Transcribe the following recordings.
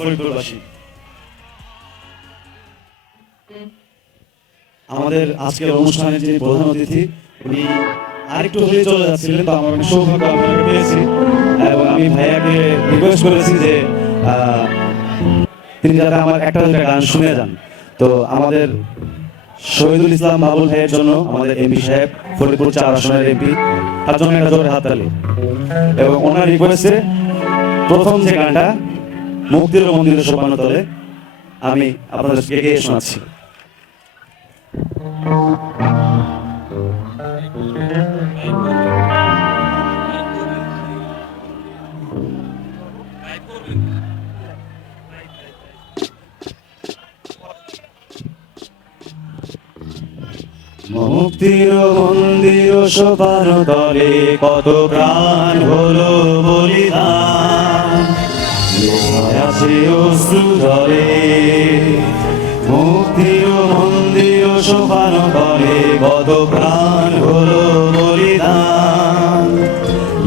ফরিদপুরবাসী। আমাদের আজকের অনুষ্ঠানে যিনি প্রধান অতিথি উনি আরেকটু হলে চলে যাচ্ছিলেন, তো আমার অনেক সৌভাগ্য আপনাকে পেয়েছি এবং আমি ভাইয়াকে রিকোয়েস্ট করেছি যে তিনি যাতে আমার একটা দুটা গান শুনে যান। তো আমাদের শহীদুল ইসলাম বাবুল ভাইয়ের জন্য আমাদের এমপি সাহেব, ফরিদপুর 4 আসনের এমপি, তার জন্য একটা জোরে হাততালি। এবং ওনার রিকোয়েস্টে প্রথম যে গানটা মুক্তির মন্দিরের সোপান তলে আমি আপনাদেরকে গিয়ে শোনাচ্ছি। মুক্তির মন্দির সোপান তলে কত প্রাণ হলো বলিদান, আছে অশ্রু ঝরে। মুক্তির মন্দির সোপান তলে কত প্রাণ হলো বলিদান,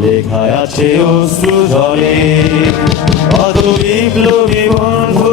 লেখা আছে অশ্রু ঝরে। কত বিপ্লবী বন্ধু